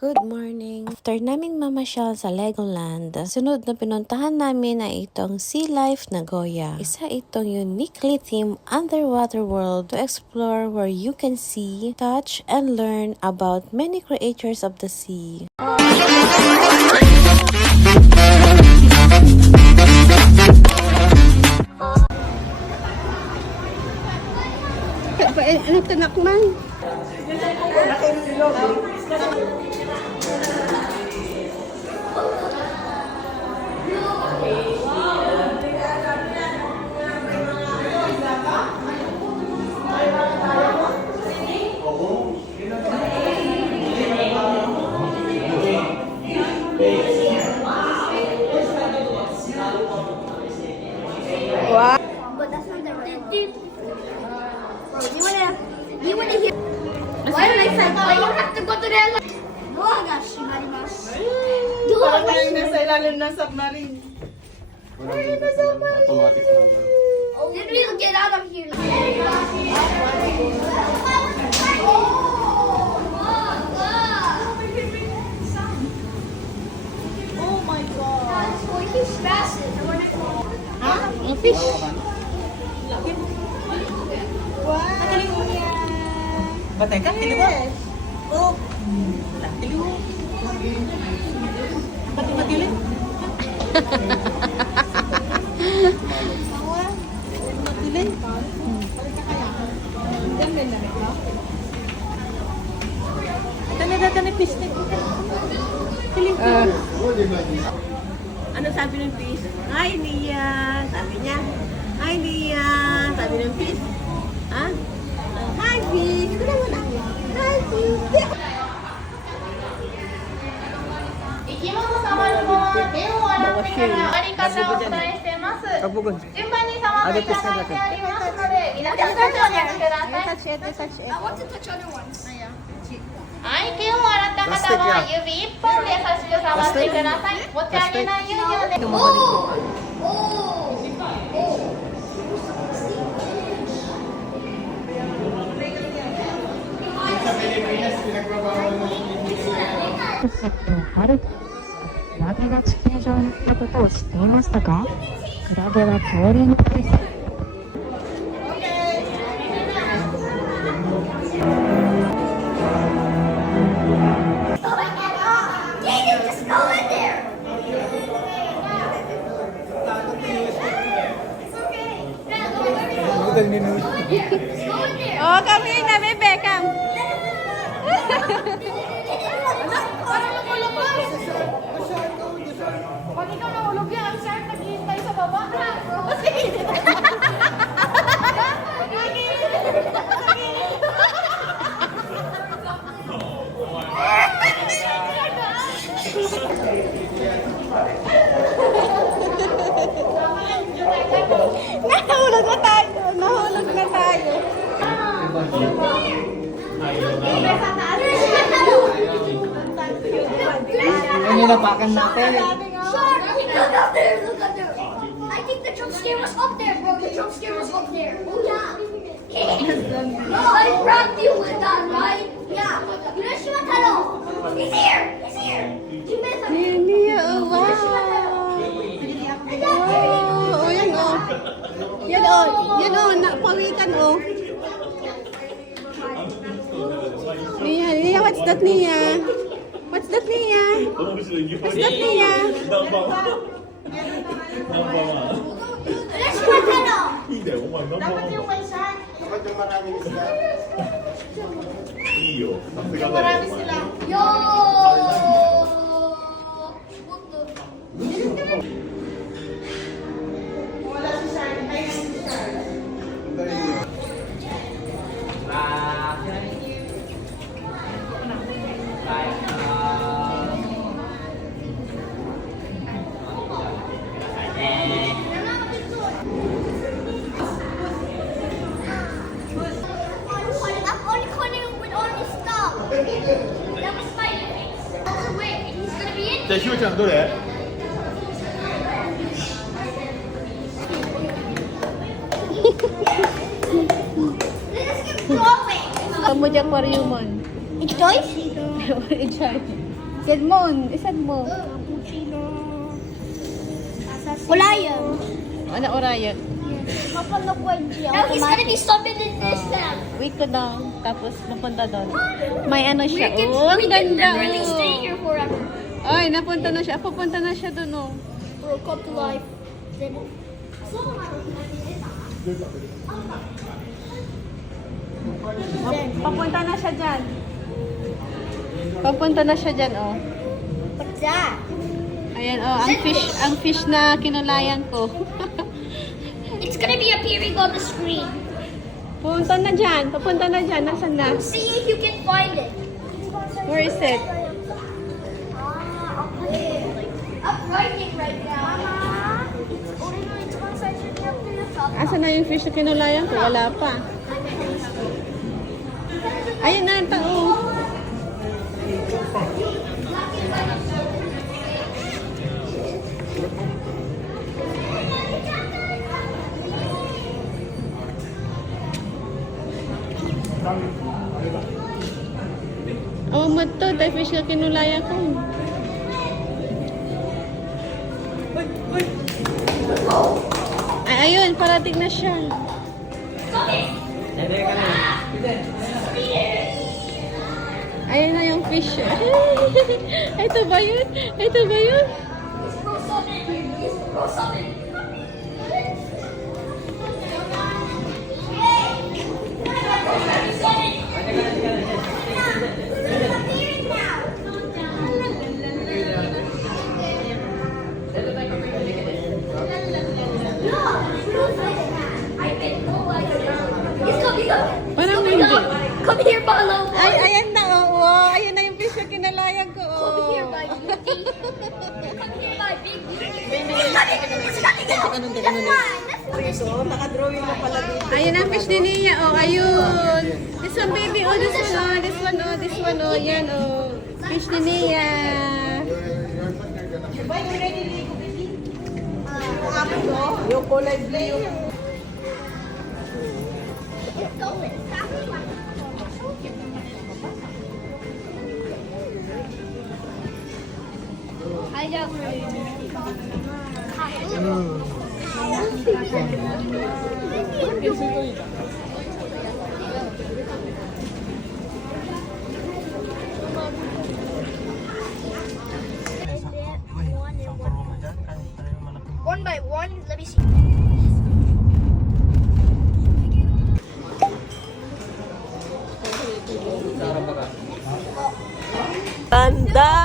Good morning! After naming mamasyal sa Legoland, sunod na pinuntahan namin ay itong Sea Life Nagoya. Isa itong uniquely themed underwater world to explore where you can see, touch, and learn about many creatures of the sea. Ano tanak man? Wow. But that's not the right one. You wanna hear? Why don't I say? Why you have to go to the? No, gosh, marimas. Parang tayo nasa ilalim ng submarine. Automatic number. Oh, then we'll get out of here. Oh my God. Oh, he's fast. Ha? Ang fish. Wow. Batay ka, kiliwa. Oh. Kiliwa. Pati matilit. Matilit. Tanay fish na. Kiliwa. Ano sabi ng fish? Hi, Nia. Sabi niya. Hi, Nia. Sabi ng fish. Ha? Hi, fish. Ano naman ako? Hi, fish. 生き物様にも手を洗ってからあり方をお伝えしてます。順番に触っていただいてありますので、皆さんご注意ください。 Touch it, touch it. I want to touch other ones. はい、手を洗った方は指一本で優しく触ってください。持ち上げないようにお願いします。 Oh, oh. Haru クラゲが地球上にいたことを知っていましたか？クラゲは恐竜の子です。 Jaden, just go in there. It's okay. Go in there. Oh, come here na, bebe. Come. Parang lumulubos. Pag ikaw nahulog yan, ang shark naghihintay sa baba. Nahulog na tayo. Nahulog na tayo. Ano napakan natin? Shark! Look up there! Look up there! I think the jump scare was up there, bro. The jump scare was up there. Oh, yeah. No, I robbed you with that, right? Yeah. Hiroshima Taro. He's here. He's here. You missed him. Nia, oh, wow. Yeah, Oh, yan, oh. Yan, oh. Yan, oh. Napawikan, oh. Nia, what's that, Nia? What's that, Nia? What's that, Nia? Hiroshima Taro. Dapat yung may shark. Kapag yung maraming isda. Iyo. Marami sila. Yo! What the? Wala si shark. Ay, si shark. I'm only calling with all this stuff. That was Spider-Man. Oh, wait, he's gonna be in? じゃあ、ひよちゃんどれ Let's keep going. Kamu dyan, Mariumon. It's toys? Enjoy. Isad mo. Orion. Ano, Orion? Now he's gonna be summoned in this now. Wait ko daw. Tapos mapunta doon. May ano We siya. can, Oh, ang we can ganda. literally stay Oh. here forever. Ay, napunta na siya. Papunta na siya doon, oh. We'll come to life. Papunta na siya dyan. Papunta na siya dyan, oh. What's that? Ayan, oh. Ang fish na kinulayan ko. It's gonna be appearing on the screen. Papunta na dyan. Papunta na dyan. Nasaan na? See if you can find it. Where is it? I'm writing right now. It's one section after the top. Asan na yung fish na kinulayan ko? Wala pa. Ayun na, tao. Oh, mato. Tayo fish na kinulayan ko. Ay, ayun. Parating na siya. Ayun na yung fish. Ito ba yun? Ito ba yun? Go summon. Go summon. Parang hindi. Come here, Barlow. Ay, ayan na. Oh, wow. Ayun na yung fish na kinalayan ko. Come Oh. here, my beauty. Come here, my big beauty. Ayun ang fish ni Nia. Oh, ayun. This one, baby. Oh, this one. Oh, this one. Oh, this one. Oh, yan. Oh. Fish ni Nia. Yung kulay blue. I got one by one. Let me see. Tanda!